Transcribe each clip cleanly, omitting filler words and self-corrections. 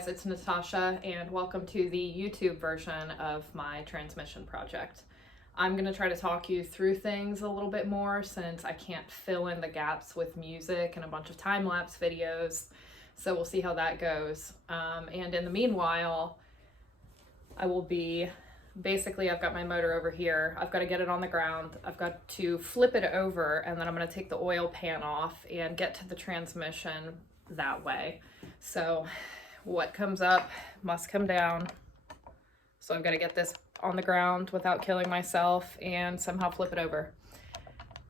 guys, it's Natasha and welcome to the YouTube version of my transmission project. I'm going to try to talk you through things a little bit more since I can't fill in the gaps with music and a bunch of time-lapse videos, so we'll see how that goes. And in the meanwhile, I will be basically, I've got my motor over here, I've got to get it on the ground, I've got to flip it over, and then I'm going to take the oil pan off and get to the transmission that way. So what comes up must come down. So I've got to get this on the ground without killing myself and somehow flip it over.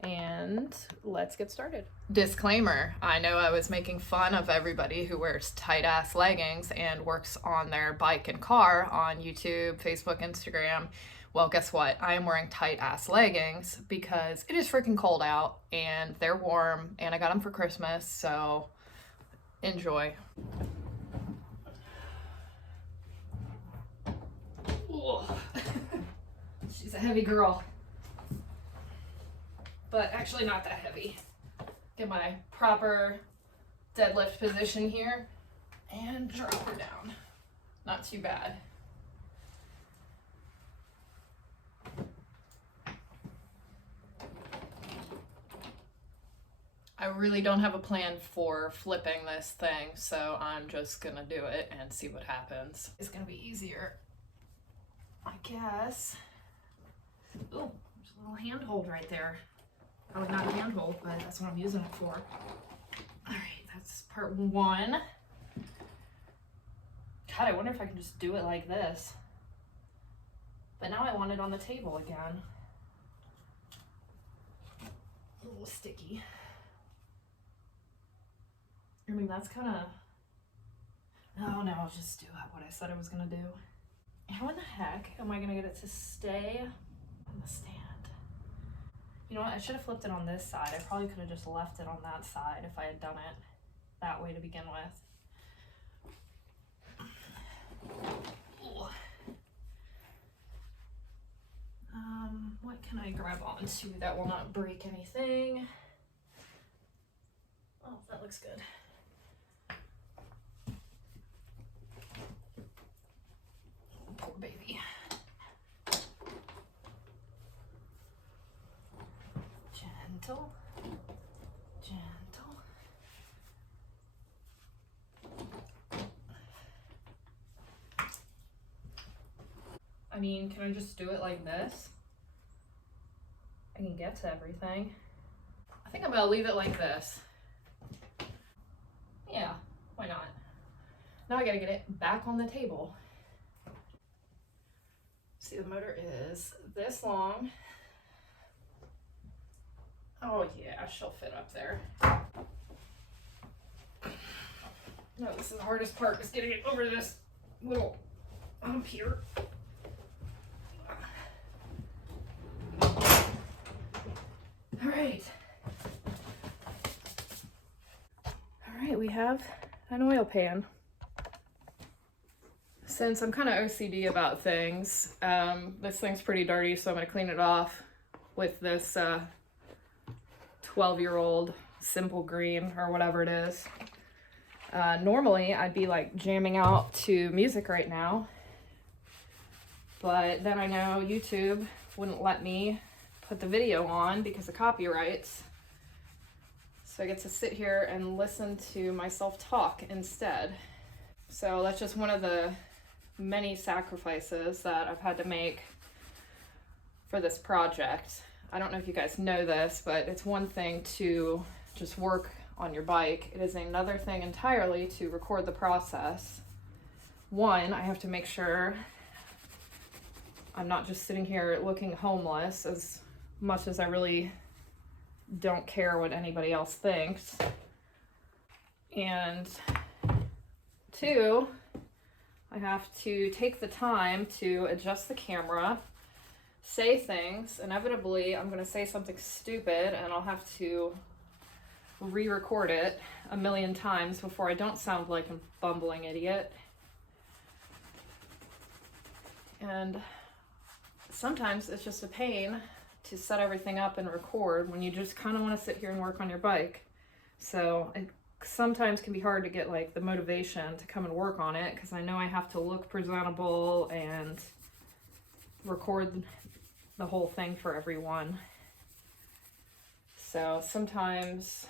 And let's get started. Disclaimer, I know I was making fun of everybody who wears tight ass leggings and works on their bike and car on YouTube, Facebook, Instagram. Well, guess what? I am wearing tight ass leggings because it is freaking cold out and they're warm and I got them for Christmas, so enjoy. She's a heavy girl, but actually not that heavy. Get my proper deadlift position here and drop her down. Not too bad. I really don't have a plan for flipping this thing, so I'm just gonna do it and see what happens. It's gonna be easier, I guess. Oh, there's a little handhold right there. Probably not a handhold, but that's what I'm using it for. All right, that's part one. God, I wonder if I can just do it like this. But now I want it on the table again. A little sticky. I mean, that's kind of... Oh no, I'll just do what I said I was gonna do. How in the heck am I gonna get it to stay on the stand? You know what, I should have flipped it on this side. I probably could have just left it on that side if I had done it that way to begin with. What can I grab onto that will not break anything? Oh, that looks good. Poor baby. Gentle, gentle. I mean, can I just do it like this? I can get to everything. I think I'm gonna leave it like this. Yeah, why not? Now I gotta get it back on the table. See, the motor is this long. Oh yeah, she'll fit up there. No, this is the hardest part, is getting it over this little hump here. All right, we have an oil pan. Since I'm kind of OCD about things, this thing's pretty dirty, so I'm gonna clean it off with this 12-year-old simple green or whatever it is. Normally I'd be like jamming out to music right now, but then I know YouTube wouldn't let me put the video on because of copyrights. So I get to sit here and listen to myself talk instead. So that's just one of the many sacrifices that I've had to make for this project. I don't know if you guys know this, but it's one thing to just work on your bike. It is another thing entirely to record the process. One, I have to make sure I'm not just sitting here looking homeless, as much as I really don't care what anybody else thinks. And two, I have to take the time to adjust the camera, say things. Inevitably, I'm going to say something stupid and I'll have to re-record it a million times before I don't sound like a bumbling idiot. And sometimes it's just a pain to set everything up and record when you just kind of want to sit here and work on your bike. So sometimes can be hard to get like the motivation to come and work on it, because I know I have to look presentable and record the whole thing for everyone. So sometimes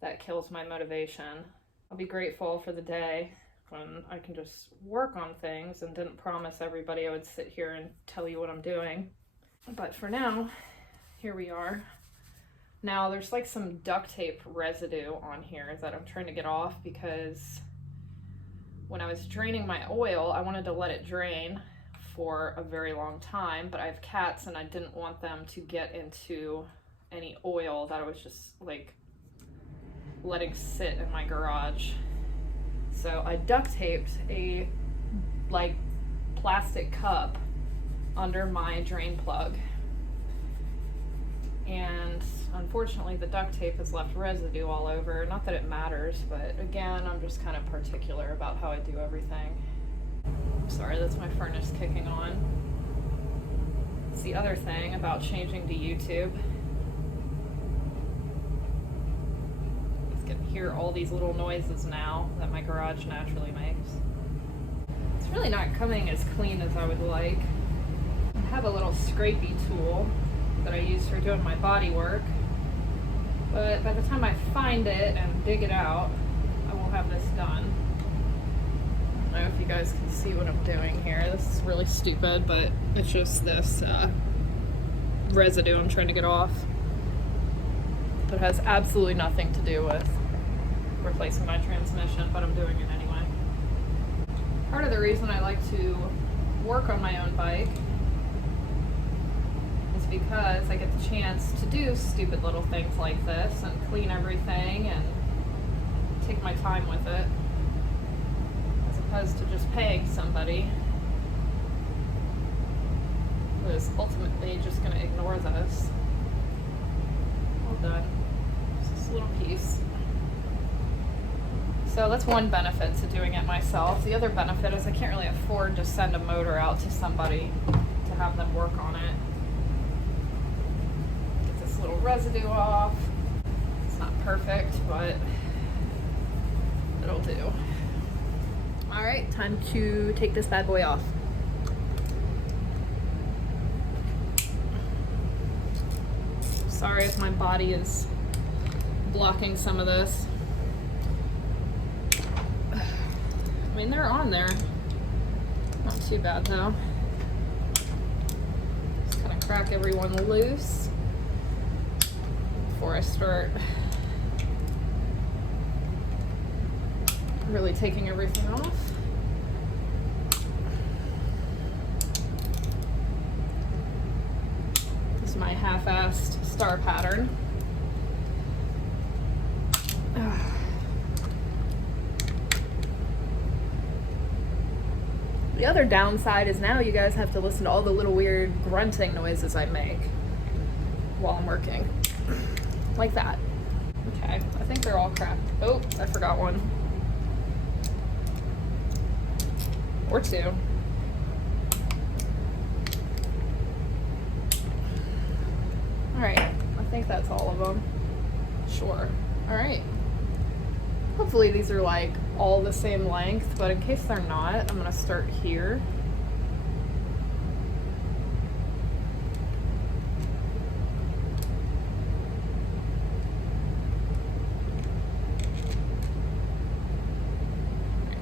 that kills my motivation. I'll be grateful for the day when I can just work on things and didn't promise everybody I would sit here and tell you what I'm doing. But for now, here we are. Now there's like some duct tape residue on here that I'm trying to get off, because when I was draining my oil, I wanted to let it drain for a very long time, but I have cats and I didn't want them to get into any oil that I was just like letting sit in my garage. So I duct taped a like plastic cup under my drain plug, and unfortunately the duct tape has left residue all over. Not that it matters, but again, I'm just kind of particular about how I do everything. Sorry, that's my furnace kicking on. It's the other thing about changing to YouTube. You can hear all these little noises now that my garage naturally makes. It's really not coming as clean as I would like. I have a little scrapey tool that I use for doing my body work, but by the time I find it and dig it out, I will have this done. I don't know if you guys can see what I'm doing here. This is really stupid, but it's just this residue I'm trying to get off. But it has absolutely nothing to do with replacing my transmission, but I'm doing it anyway. Part of the reason I like to work on my own bike is because I get the chance to do stupid little things like this and clean everything and take my time with it, as opposed to just paying somebody who is ultimately just going to ignore this. All done. Just this little piece. So that's one benefit to doing it myself. The other benefit is I can't really afford to send a motor out to somebody to have them work on it. Get this little residue off. It's not perfect, but it'll do. All right, time to take this bad boy off. Sorry if my body is blocking some of this. I mean, they're on there. Not too bad though. Just kind of crack everyone loose before I start really taking everything off. This is my half-assed star pattern. The other downside is now you guys have to listen to all the little weird grunting noises I make while I'm working. Like that. Okay, I think they're all cracked. Oh, I forgot one. Or two. Alright, I think that's all of them. Sure. Alright. Hopefully these are like all the same length, but in case they're not, I'm gonna start here.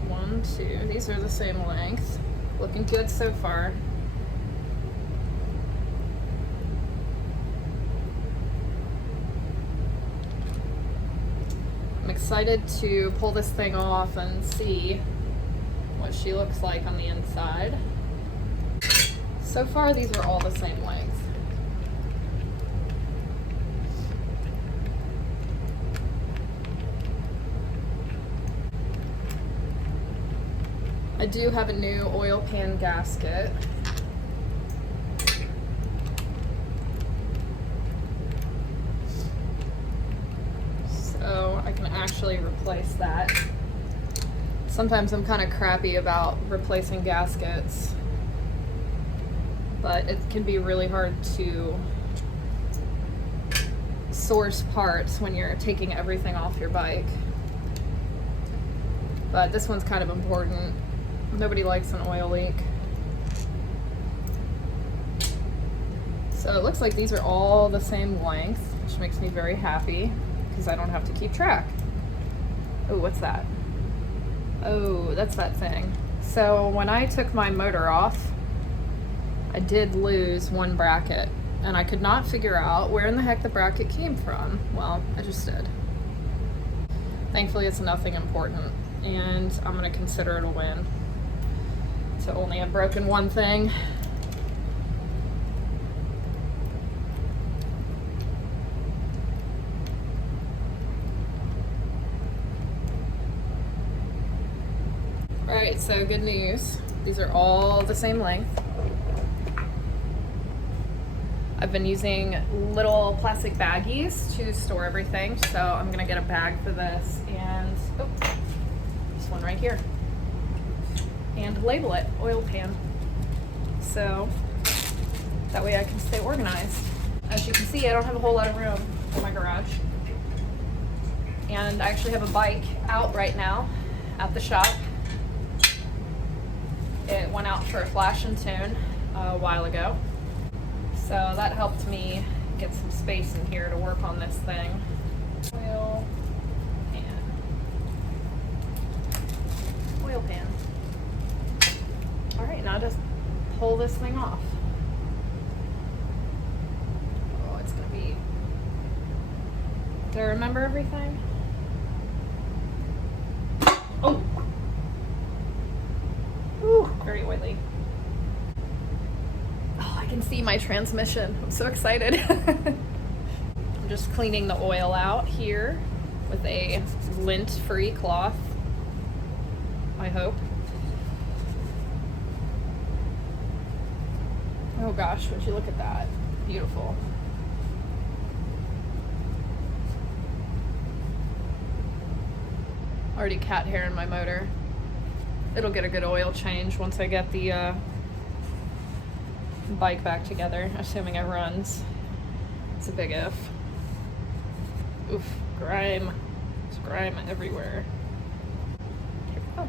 One, two, these are the same length. Looking good so far. I'm excited to pull this thing off and see what she looks like on the inside. So far, these are all the same length. I do have a new oil pan gasket. So I can actually replace that. Sometimes I'm kind of crappy about replacing gaskets, but it can be really hard to source parts when you're taking everything off your bike. But this one's kind of important. Nobody likes an oil leak. So it looks like these are all the same length, which makes me very happy because I don't have to keep track. Oh, what's that? Oh, that's that thing. So when I took my motor off, I did lose one bracket, and I could not figure out where in the heck the bracket came from. Well, I just did. Thankfully, it's nothing important, and I'm gonna consider it a win to only have broken one thing. All right, so good news. These are all the same length. I've been using little plastic baggies to store everything, so I'm gonna get a bag for this and, oh, this one right here. And label it, oil pan. So that way I can stay organized. As you can see, I don't have a whole lot of room in my garage. And I actually have a bike out right now at the shop. It went out for a flash and tune a while ago. So that helped me get some space in here to work on this thing. Oil pan. Oil pan. All right, now just pull this thing off. Oh, it's gonna be... Do I remember everything? Oh! Ooh, very oily. Oh, I can see my transmission. I'm so excited. I'm just cleaning the oil out here with a lint-free cloth, I hope. Oh gosh, would you look at that? Beautiful. Already cat hair in my motor. It'll get a good oil change once I get the bike back together, assuming it runs. It's a big if. Oof, grime. There's grime everywhere. Here we go.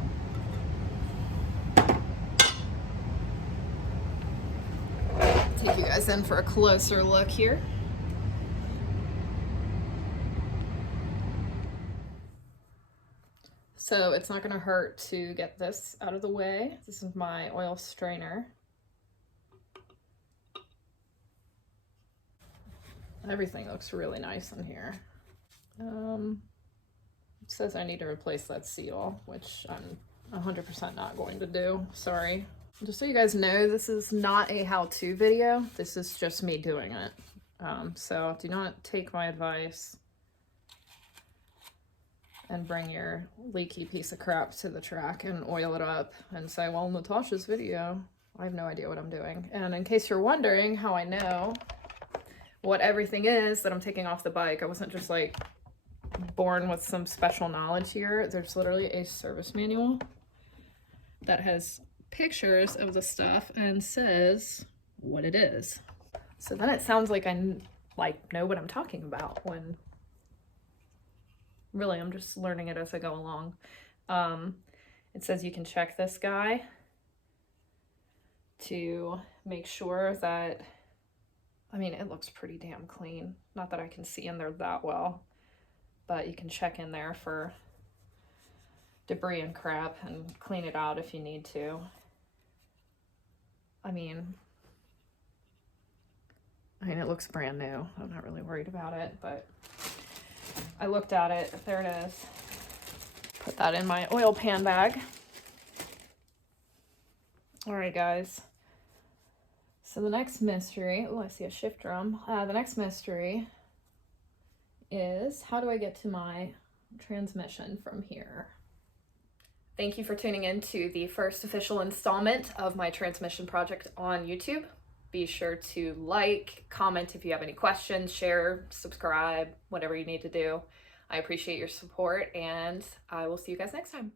Take you guys in for a closer look here. So it's not gonna hurt to get this out of the way. This is my oil strainer. Everything looks really nice in here. It says I need to replace that seal, which I'm 100% not going to do, sorry. Just so you guys know, this is not a how-to video. This is just me doing it. So do not take my advice and bring your leaky piece of crap to the track and oil it up and say, well, Natasha's video, I have no idea what I'm doing. And in case you're wondering how I know what everything is that I'm taking off the bike, I wasn't just like born with some special knowledge here. There's literally a service manual that has pictures of the stuff and says what it is. So then it sounds like I know what I'm talking about when really I'm just learning it as I go along. It says you can check this guy to make sure that, I mean, it looks pretty damn clean. Not that I can see in there that well, but you can check in there for debris and crap and clean it out if you need to. I mean, it looks brand new. I'm not really worried about it, but I looked at it. There it is. Put that in my oil pan bag. All right, guys. So the next mystery, oh, I see a shift drum. The next mystery is, how do I get to my transmission from here? Thank you for tuning in to the first official installment of my transmission project on YouTube. Be sure to like, comment if you have any questions, share, subscribe, whatever you need to do. I appreciate your support, and I will see you guys next time.